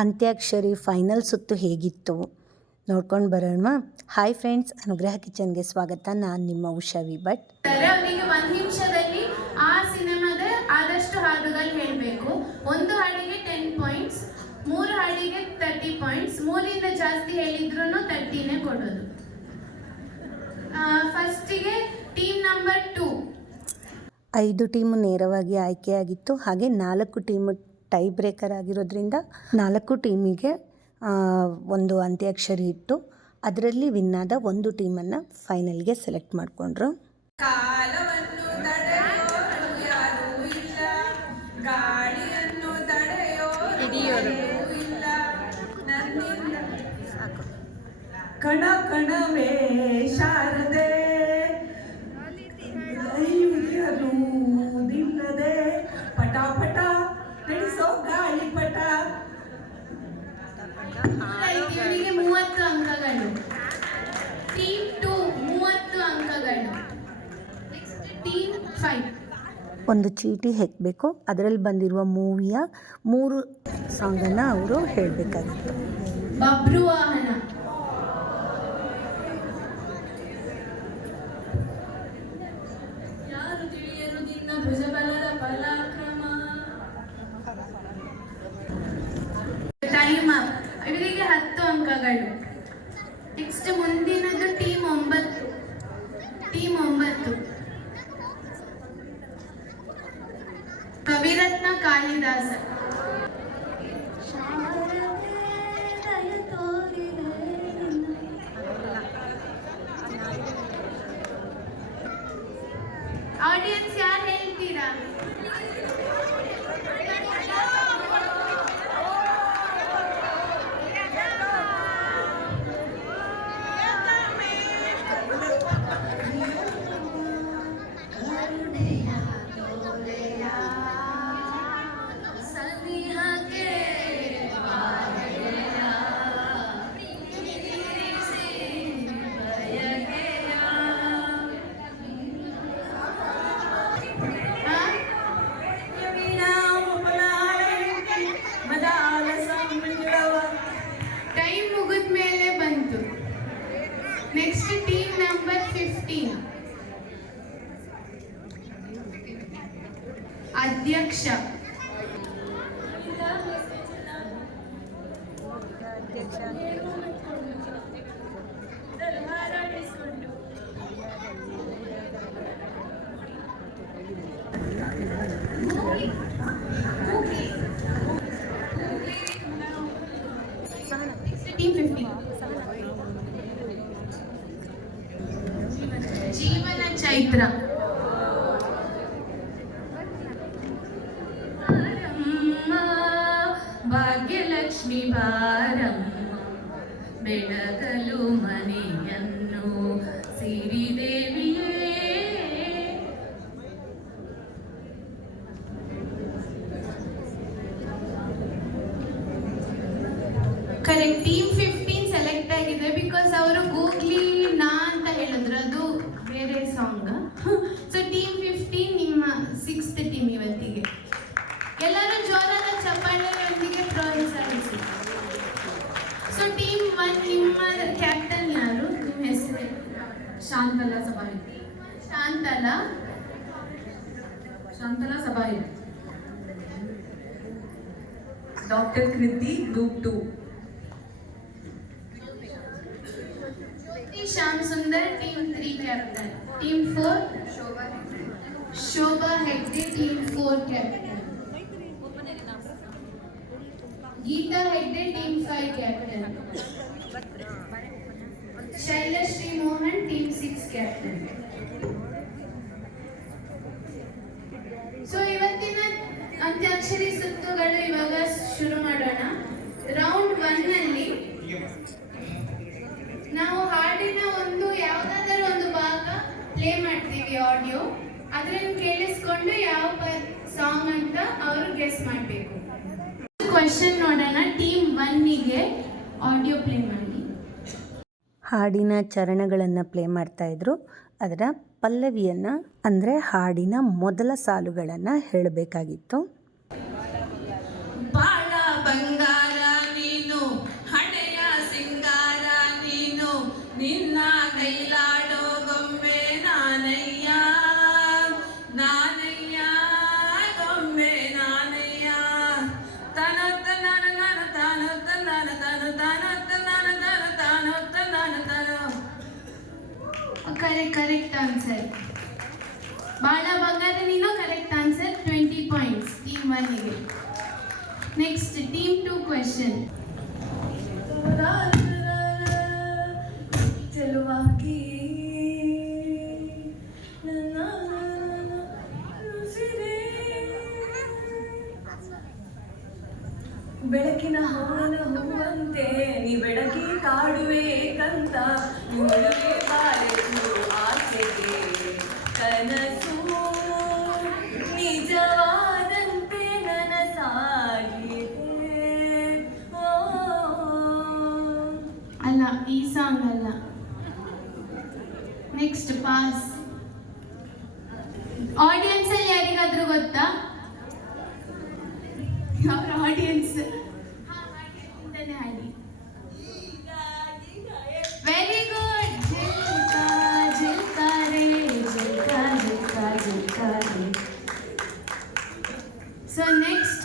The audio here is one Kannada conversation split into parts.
ಅಂತ್ಯಾಕ್ಷರಿ ಫೈನಲ್ ಸುತ್ತು ಹೇಗಿತ್ತು? ನೋಡ್ಕೊಂಡು ಬರೋಣ ಹಾಯ್ ಫ್ರೆಂಡ್ಸ್ ಅನುಗ್ರಹ ಕಿಚನ್ಗೆ ಸ್ವಾಗತ. ನಾನು ನಿಮ್ಮ ಉಷಾ ವಿ ಭಟ್. ಅವರಿಗೆ ನಿಮಿಷದಲ್ಲಿ ಆ ಸಿನಿಮಾದ ಆದಷ್ಟು ಹಾಡುಗಳು ಹೇಳಬೇಕು. ಒಂದು ಹಾಡಿಗೆ ಟೆನ್ ಪಾಯಿಂಟ್ಸ್ ಮೂರು ಹಾಡಿಗೆ ತರ್ಟಿ ಪಾಯಿಂಟ್ಸ್ ಮೂರಿಂದ ಜಾಸ್ತಿ ಹೇಳಿದ್ರು ತರ್ಟಿನೇ ಕೊಡೋದು. ಫಸ್ಟಿಗೆ ಟೀಮ್ ನಂಬರ್ ಟೂ ಐದು ಟೀಮು ನೇರವಾಗಿ ಆಯ್ಕೆಯಾಗಿತ್ತು ಹಾಗೆ ನಾಲ್ಕು ಟೀಮು ಟೈ ಬ್ರೇಕರ್ ಆಗಿರೋದ್ರಿಂದ ನಾಲ್ಕು ಟೀಮಿಗೆ ಒಂದು ಅಂತ್ಯಾಕ್ಷರಿ ಇಟ್ಟು ಅದರಲ್ಲಿ ವಿನ್ನಾದ ಒಂದು ಟೀಮನ್ನು ಫೈನಲ್ಗೆ ಸೆಲೆಕ್ಟ್ ಮಾಡಿಕೊಂಡ್ರು. ಕಾಲವನ್ನು ತಡೆಯೋರು ಯಾರೂ ಇಲ್ಲ. ಗಾಳಿಯನ್ನು ತಡೆಯೋರು ಇಲ್ಲ. ನನ್ನಿಂದ ಕಣ ಕಣವೇ ಶಾರದೆ ದೈವಿಯರುವುದಿಲ್ಲದೆ ಪಟ ಪಟ ನಡೆಸೋ ಗಾಳಿಪಟ ಇವರಿಗೆ ಮೂವತ್ತು ಅಂಕಗಳು ಟೀಮ್ ಟೂ ಮೂವತ್ತು ಅಂಕಗಳು ಟೀಮ್ ಫೈವ್ ಒಂದು ಚೀಟಿ ಹೆಕ್ಕಬೇಕು ಅದರಲ್ಲಿ ಬಂದಿರುವ ಮೂವಿಯ ಮೂರು ಸಾಂಗನ್ನು ಅವರು ಹೇಳಬೇಕಾಗಿತ್ತು. Thank you. Next team number 15 अध्यक्ष टीम 15 ಚೈತ್ರ ಭಾಗ್ಯಲಕ್ಷ್ಮಿ ಬಾರಮ್ಮ ಬೆಳಗಲು ಮನೆಯನ್ನು ಸಿರಿದೇವಿಯೇ. ಕರೆಕ್ಟ್ ಟೀಮ್ ಫಿಫ್ಟೀನ್ ಸೆಲೆಕ್ಟ್ ಆಗಿದೆ ಬಿಕಾಸ್ ಅವರು ಗೂಗ್ಲಿ ಸಿಕ್ಸ್ತ್ ಟೀಮ್ ಇವತ್ತಿಗೆ ಎಲ್ಲರೂ ಜೋರಾದ ಚಪ್ಪಾಳೆಯೊಂದಿಗೆ ಪ್ರೋತ್ಸಾಹಿಸಿ ಸೊ ಟೀಮ್ ಒನ್ ನಿಮ್ಮ ಕ್ಯಾಪ್ಟನ್ ಯಾರು ನಿಮ್ಮ ಹೆಸರು Shantala ಸಭಾಯಿ Shantala Shantala ಸಭಾಯಿ doctor Kriti group two Jyoti Shyam Sundar team three captain team four Shobha Hegde team four captain Geeta Hegde team five captain Shailashree Mohan team six captain so ಇವತ್ತಿನ ಅಂತ್ಯಾಕ್ಷರಿ ಸುತ್ತುಗಳು ಇವಾಗ ಶುರು ಮಾಡೋಣ. ರೌಂಡ್ ಒನ್ ಅಲ್ಲಿ ನಾವು ಹಾಡಿನ ಒಂದು ಯಾವುದಾದರೂ ಒಂದು ಭಾಗ ಪ್ಲೇ ಮಾಡ್ತೀವಿ ಆಡಿಯೋ ಅದನ್ನ ಕೇಳಿಸ್ಕೊಂಡು ಯಾವ ಸಾಂಗ್ ಅಂತ ಅವರು ಗೆಸ್ ಮಾಡಬೇಕು. ಕ್ವಶನ್ ನೋಡೋಣ ಟೀಮ್ ಒನ್ನಿಗೆ ಆಡಿಯೋ ಪ್ಲೇ ಮಾಡಿ. ಹಾಡಿನ ಚರಣಗಳನ್ನು ಪ್ಲೇ ಮಾಡ್ತಾಯಿದ್ರು ಅದರ ಪಲ್ಲವಿಯನ್ನು ಅಂದರೆ ಹಾಡಿನ ಮೊದಲ ಸಾಲುಗಳನ್ನು ಹೇಳಬೇಕಾಗಿತ್ತು. ಕ್ವಶನ್ ಚೆಲುವಾಗಿ ಬೆಳಕಿನ ಹವನ ಹೂವಂತೆ ನೀ ಬೆಳಕಿ ಕಾಡುವೆ ಕಂತ. ಈ ಸಾಂಗ್ ಅಲ್ಲ ನೆಕ್ಸ್ಟ್ ಪಾಸ್ ಆಡಿಯನ್ಸ್ ಅಲ್ಲಿ ಯಾರಿಗಾದ್ರೂ ಗೊತ್ತಾ ಅವ್ರ ಆಡಿಯನ್ಸ್ ಹಾಡಿ ವೆರಿ ಗುಡ್ ಜಿಲ್ಕಾ ಜಿಲ್ಕಾ ರೇ ಜಿಲ್ಕಾ ಜಿಲ್ಕಾ ಜಿಲ್ಕಾ ರೇ ಸೊ ನೆಕ್ಸ್ಟ್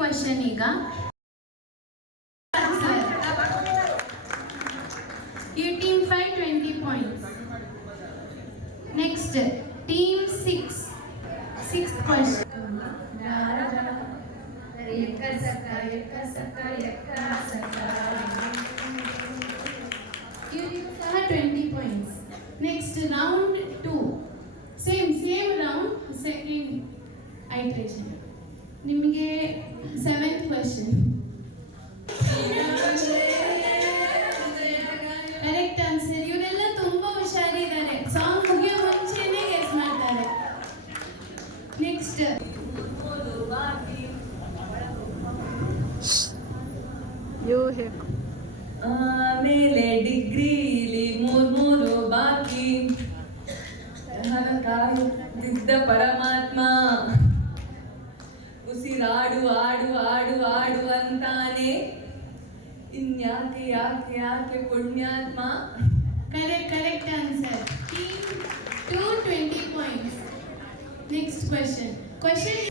ಕ್ವಶನ್ ಈಗ team five twenty points next team six six question twenty points next round two same same round second iteration ನಿಮಗೆ seventh question પુણ્યમાં correct correct answer team two twenty points next question question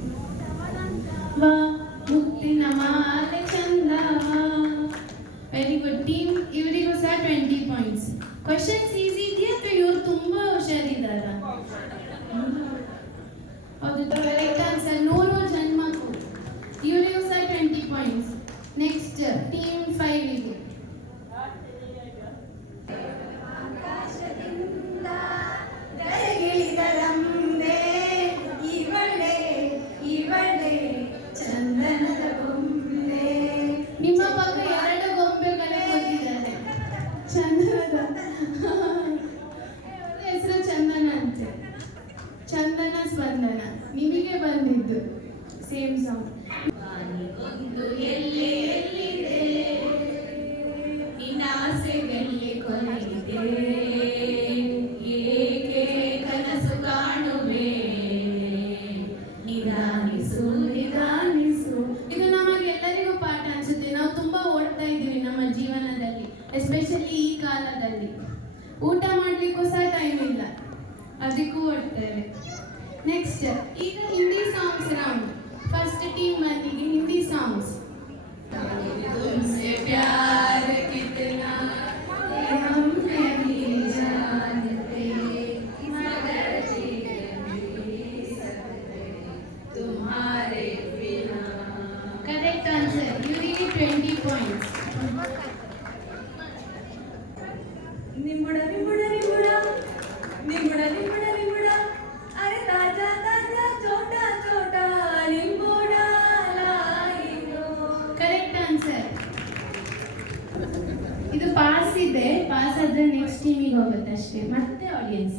pass ಆದ್ರೆ ನೆಕ್ಸ್ಟ್ ಟೀಮಿಗೆ ಹೋಗುತ್ತೆ ಅಷ್ಟೇ. ಮತ್ತೆ ಆಡಿಯನ್ಸ್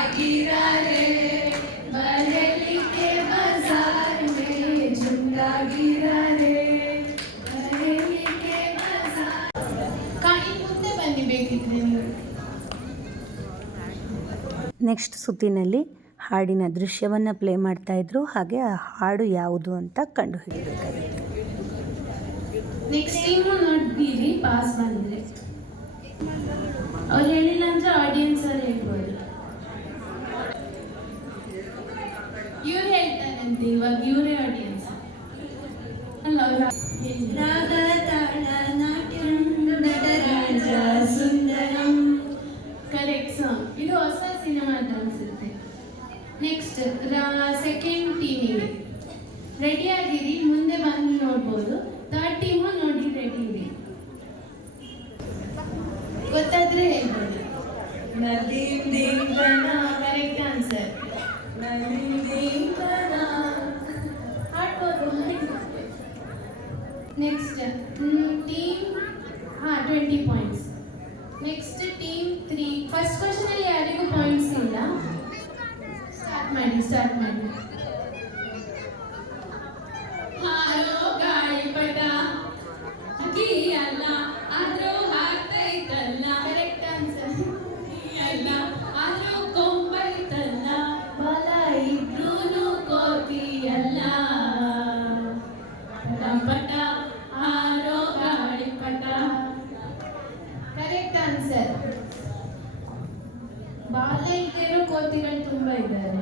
झुमका गिरा रे बरेली के बाजार में झुमका गिरा रे बरेली के बाजार ಕಾ ಇನ್ನು ಮುಂದೆ ಬನ್ನಿ ಬೇಕಿದ್ರೆ ನೀವು ನೆಕ್ಸ್ಟ್ ಸುತ್ತಿನಲ್ಲಿ ಹಾಡಿನ ದೃಶ್ಯವನ್ನು ಪ್ಲೇ ಮಾಡ್ತಾಯಿದ್ರು ಹಾಗೆ ಆ ಹಾಡು ಯಾವುದು ಅಂತ ಕಂಡುಹಿಡಿಬೇಕಾಗಿತ್ತು ನೆಕ್ಸ್ಟ್ ಟೀಮು ನೋಡ್ತೀರಿ ಪಾಸ್ ಬಂದರೆ ಸ್ಟಾರ್ಟ್ ಮಾಡಿ ಹಾರೋ ಗಾಳಿಪಟ ಅಕ್ಕಿ ಅಲ್ಲ ಆದ್ರೂ ಹಾರ್ತೈತಲ್ಲ ಕರೆಕ್ಟ್ ಆನ್ಸರ್ ಅಲ್ಲ ಆದ್ರೂ ಕೊಂಬೈತಲ್ಲ ಬಲ ಇದ್ರೂನು ಕೋತಿ ಅಲ್ಲ. ಪಟ ಹಾರೋ ಗಾಳಿಪಟ ಕರೆಕ್ಟ್ ಆನ್ಸರ್ ಬಾಲ ಇದ್ದಿರೋ ಕೋತಿಗಳು ತುಂಬಾ ಇದ್ದಾರೆ